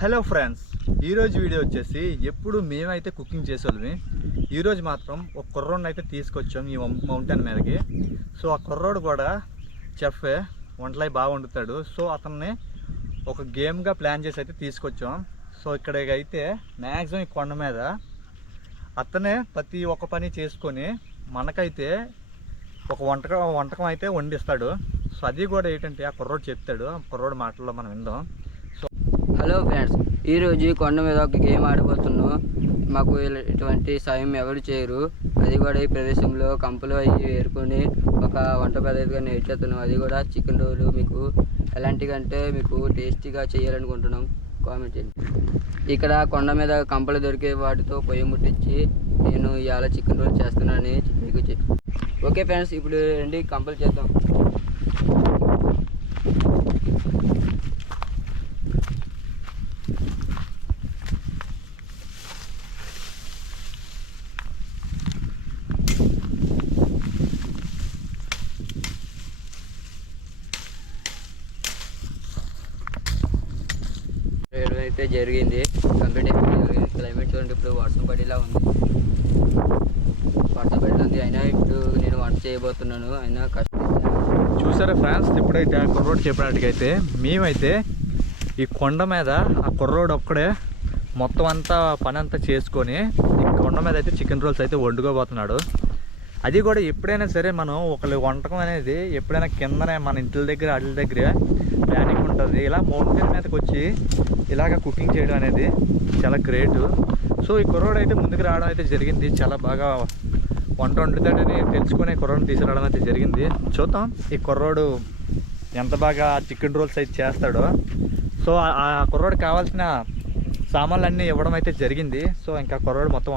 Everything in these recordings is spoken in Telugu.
హలో ఫ్రెండ్స్, ఈరోజు వీడియో వచ్చేసి ఎప్పుడు మేమైతే కుకింగ్ చేసేవాళ్ళమి. ఈరోజు మాత్రం ఒక కుర్రోడ్ని అయితే తీసుకొచ్చాం ఈ మౌంటైన్ మీదకి. సో ఆ కుర్రోడు కూడా చెఫే, వంటలు బాగా వండుతాడు. సో అతన్ని ఒక గేమ్గా ప్లాన్ చేసి అయితే తీసుకొచ్చాం. సో ఇక్కడికి అయితే మ్యాక్సిమం ఈ కొండ మీద అతనే ప్రతి ఒక్క పని చేసుకొని మనకైతే ఒక వంటకం అయితే వండిస్తాడు. సో అది కూడా ఏంటంటే ఆ కుర్రోడు చెప్తాడు, ఆ కుర్రోడు మాటల్లో మనం విందాం. హలో ఫ్రెండ్స్, ఈరోజు కొండ మీద ఒక గేమ్ ఆడబోతున్నాం. మాకు ఇటువంటి సాయం ఎవరు చేయరు. అది కూడా ఈ ప్రదేశంలో కంపలు అవి ఏరుకొని ఒక వంట పద్ధతిగా నేర్చేస్తున్నాం. అది కూడా చికెన్ రోలు మీకు ఎలాంటివంటే మీకు టేస్టీగా చేయాలనుకుంటున్నాం. కామెంట్ చేయండి. ఇక్కడ కొండ మీద కంపలు దొరికే వాటితో పొయ్యి ముట్టించి నేను ఇవాళ చికెన్ రోల్ చేస్తున్నానని మీకు ఓకే ఫ్రెండ్స్, ఇప్పుడు రండి కంపలు చేద్దాం. అయితే జరిగింది, కంప్లీట్ అయిపోయింది. క్లైమేట్ చూడండి, ఇప్పుడు వర్షం పడేలా ఉంది. వర్షం పడేది అయినా ఇప్పుడు నేను వంట చేయబోతున్నాను. అయినా కష్టం. చూసారా ఫ్రెండ్స్, ఇప్పుడైతే ఆ కుర్రోడు చెప్పినట్టుగైతే మేమైతే ఈ కొండ మీద ఆ కుర్రోడు ఒక్కడే మొత్తం అంతా పని అంతా చేసుకొని ఈ కొండ మీద అయితే చికెన్ రోల్స్ అయితే వండుకోబోతున్నాడు. అది కూడా ఎప్పుడైనా సరే మనం ఒకళ్ళు వంటకం అనేది ఎప్పుడైనా కిందనే మన ఇంటి దగ్గర అట్ల దగ్గర ప్లానింగ్ ఉంటుంది. ఇలా మౌంటైన్ మీదకి వచ్చి ఇలాగ కుకింగ్ చేయడం అనేది చాలా గ్రేటు. సో ఈ కుర్రోడు అయితే ముందుకు రావడం అయితే జరిగింది. చాలా బాగా వంట వండుతాడని తెలుసుకునే కుర్రోడిని తీసుకురావడం అయితే జరిగింది. చూద్దాం ఈ కుర్రోడు ఎంత బాగా చికెన్ రోల్స్ అయితే చేస్తాడో. సో ఆ కుర్రోడు కావాల్సిన సామాన్లు అన్నీ ఇవ్వడం అయితే జరిగింది. సో ఇంకా కుర్రోడు మొత్తం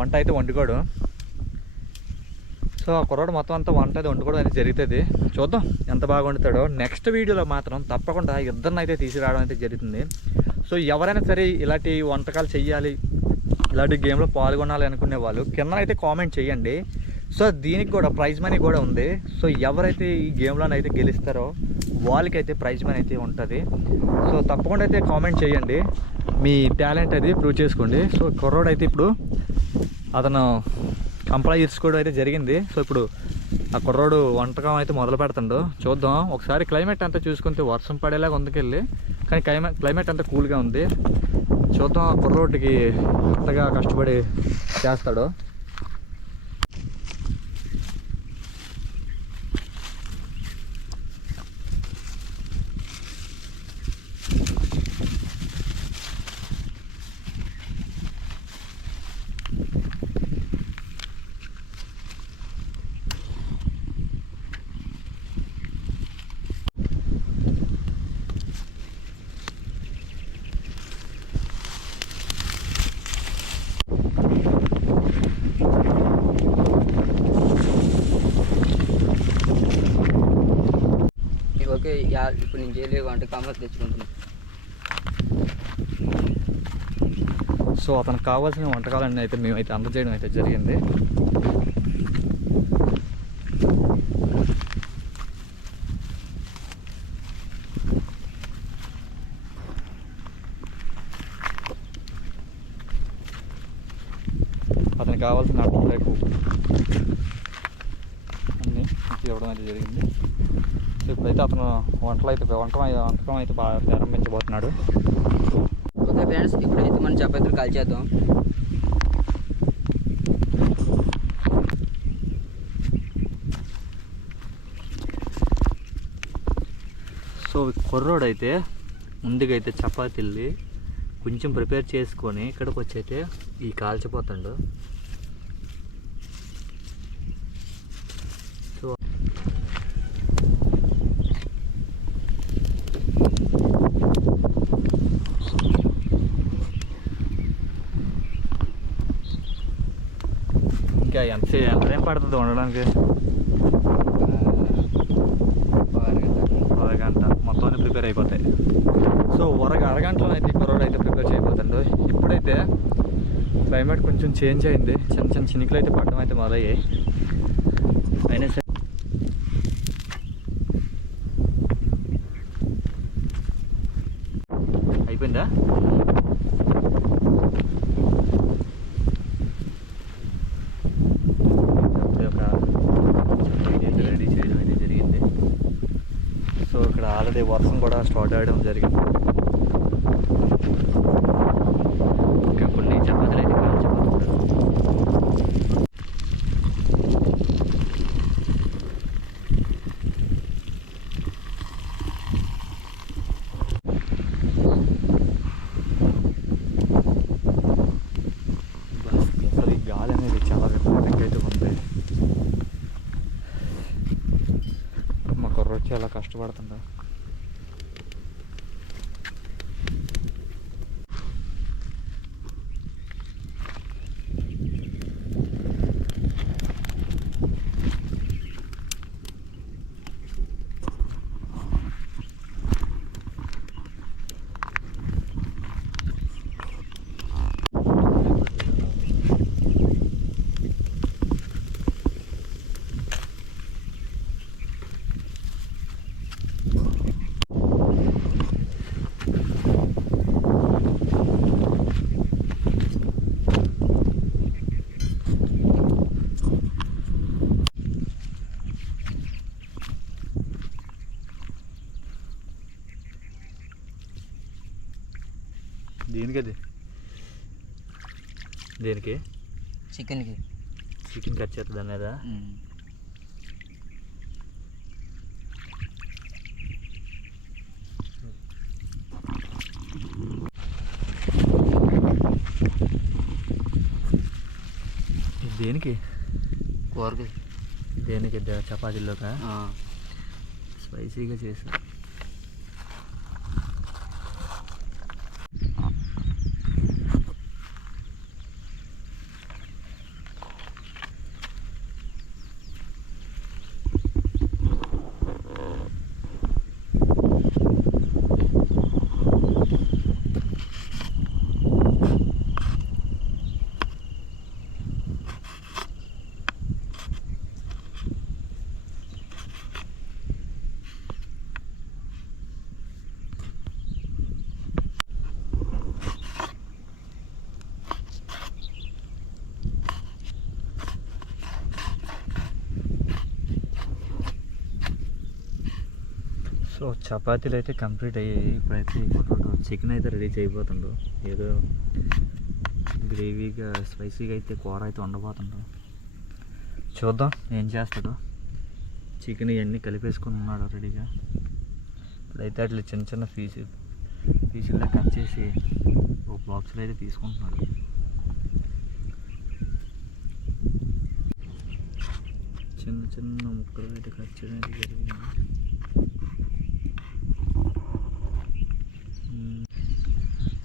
వంట అయితే వండుకోడు. సో ఆ కుర్రోడు మొత్తం అంతా వంట అయితే వండుకోవడం అయితే జరుగుతుంది. చూద్దాం ఎంత బాగా వండుతాడో. నెక్స్ట్ వీడియోలో మాత్రం తప్పకుండా ఇద్దరిని అయితే తీసుకురావడం అయితే జరుగుతుంది. సో ఎవరైనా సరే ఇలాంటి వంటకాలు చెయ్యాలి, ఇలాంటి గేమ్లో పాల్గొనాలి అనుకునే వాళ్ళు కింద అయితే కామెంట్ చేయండి. సో దీనికి కూడా ప్రైజ్ మనీ కూడా ఉంది. సో ఎవరైతే ఈ గేమ్లోనైతే గెలుస్తారో వాళ్ళకైతే ప్రైజ్ మనీ అయితే ఉంటుంది. సో తప్పకుండా అయితే కామెంట్ చేయండి, మీ టాలెంట్ అది ప్రూవ్ చేసుకోండి. సో కుర్రోడు అయితే ఇప్పుడు అతను కంపలా ఇరుచుకోవడం అయితే జరిగింది. సో ఇప్పుడు ఆ కుర్రోడు వంటకం అయితే మొదలు పెడుతుండు. చూద్దాం ఒకసారి. క్లైమేట్ అంతా చూసుకుంటే వర్షం పడేలాగా ఉందకెళ్ళి, కానీ క్లైమేట్ అంతా కూల్గా ఉంది. చూద్దాం ఆ కుర్రోడికి ఎంతగా కష్టపడి చేస్తాడో. ఓకే, ఇప్పుడు నేను చేయలే వంట కాంపలు తెచ్చుకుంటున్నాను. సో అతనికి కావాల్సిన వంటకాలన్నీ అయితే మేమైతే అందజేయడం అయితే జరిగింది. అతనికి కావాల్సిన అట్లకు అన్నీ ఇవ్వడం అయితే జరిగింది. సో ఇప్పుడైతే అతను వంటకం అయితే బాగా ప్రారంభించబోతున్నాడు. ఓకే ఫ్రెండ్స్, ఇప్పుడైతే మనం చపాతీలు కాల్చేద్దాం. సో కుర్రోడు అయితే ముందుగా అయితే చపాతీల్ని కొంచెం ప్రిపేర్ చేసుకొని ఇక్కడికి వచ్చి అయితే ఈ కాల్చిపోతాడు. సో ఇంకా ఎంతసేపు పడుతుంది వండడానికి? అరగంట మొత్తం అన్నీ ప్రిపేర్ అయిపోతాయి. సో అరగంటలో అయితే కుర్రోడు అయితే ప్రిపేర్ చేయబోతాడు. ఇప్పుడైతే క్లైమేట్ కొంచెం చేంజ్ అయింది. చిన్న చిన్న చినుకులు అయితే పడడం అయితే మొదలయ్యాయి. అయినా సరే అయిపోయిందా? అదే వర్షం కూడా స్టార్ట్ అవ్వడం జరిగింది. ఇంకా కొన్ని చపాతీలు అయితే కాల్చిపోతుంటారు. అసలు ఈ గాలి అనేది చాలా విపరీతంగా అయితే ఉంది. మా కుర్రోడు చాలా కష్టపడుతుంటా. దేనికి అది? దేనికి? చికెన్కి. చికెన్ కట్ చేస్తుంది అనేది. దేనికి? కూరకి. దేనికి? చపాతీలోక స్పైసీగా చేసా. సో చపాతీలు అయితే కంప్లీట్ అయ్యాయి. ఇప్పుడైతే చికెన్ అయితే రెడీ చేయబోతుండు. ఏదో గ్రేవీగా స్పైసీగా అయితే కూర అయితే ఉండబోతుండు. చూద్దాం ఏం చేస్తాడో. చికెన్ ఇవన్నీ కలిపేసుకొని ఉన్నాడు రెడీగా. ఇప్పుడైతే అట్లా చిన్న చిన్న పీసుల్లో కట్ చేసి ఒక బాక్స్లో అయితే తీసుకుంటున్నాడు. చిన్న చిన్న ముక్కలు అయితే కట్ చేయడం అయితే జరిగింది.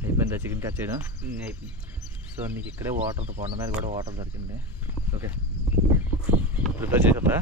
అయిపోయిందా చికెన్ కట్ చేయడం? అయిపోయింది. సో నీకు ఇక్కడే వాటర్, కొండ మీద కూడా వాటర్ దొరికింది. ఓకే, ప్రిపేర్ చేసేదా?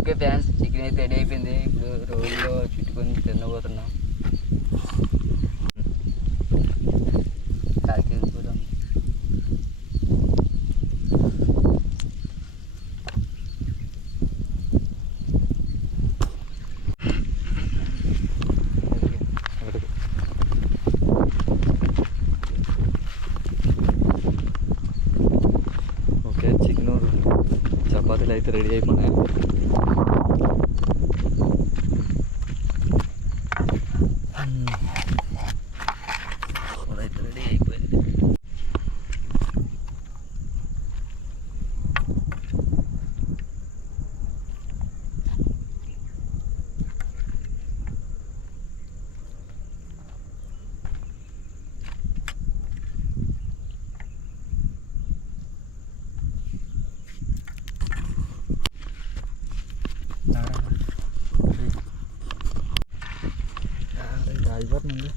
ఓకే ఫ్రెండ్స్, చికెన్ అయితే రెడీ అయిపోయింది. ఇప్పుడు రోడ్లో చుట్టుకొని తినబోతున్నాం. కాకిపోతాం. ఓకే, చికెన్ చపాతీలు అయితే రెడీ అయిపోయినాయి. కూర అయితే రెడీ అయిపోయింది. అయిపోతుంది.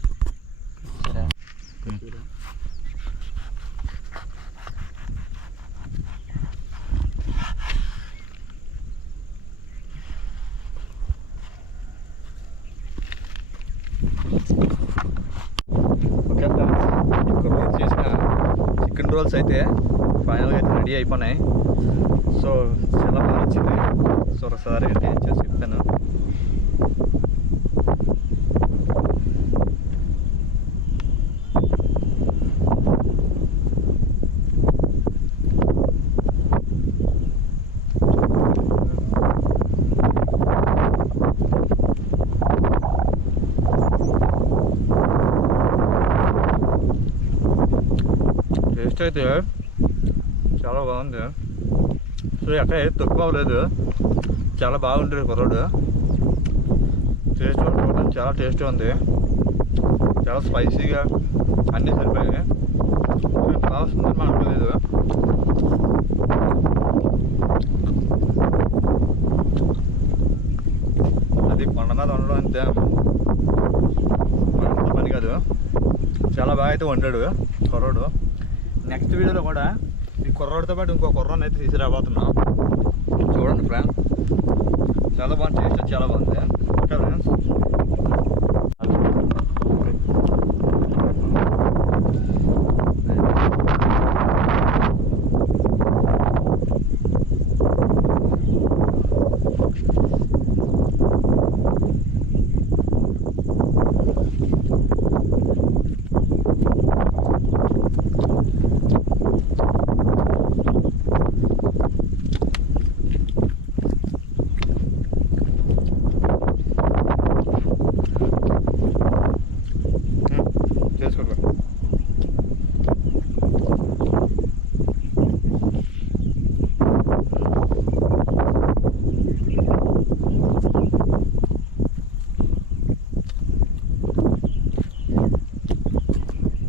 ఓకే ఫ్రెండ్స్, ఇప్పుడు చేసిన చికెన్ రోల్స్ అయితే ఫైనల్గా అయితే రెడీ అయిపోయినాయి. సో చాలా బాగా వచ్చింది. సో ఒకసారి టేస్ట్ చేసి చెప్తాను. టేస్ట్ అయితే చాలా బాగుంది. సో ఎక్కడ ఏది తక్కువ అవ్వలేదు, చాలా బాగుంటుంది కుర్రోడు. టేస్ట్ చూడడం చాలా టేస్టీ ఉంది, చాలా స్పైసీగా అన్నీ సరిపోయాయి. బాగా వస్తుందని మనం అనుకోలేదు. అది కొండ మీద వండడం అంతే, మనకు పని కాదు. చాలా బాగా అయితే వండాడు కుర్రోడు. నెక్స్ట్ వీడియోలో కూడా ఈ కుర్రోడితో పాటు ఇంకో కుర్రోని అయితే తీసుకురాబోతున్నాం. చూడండి ఫ్రెండ్స్, చాలా బాగుంది. టేస్ట్ చాలా బాగుంది. Okay friends.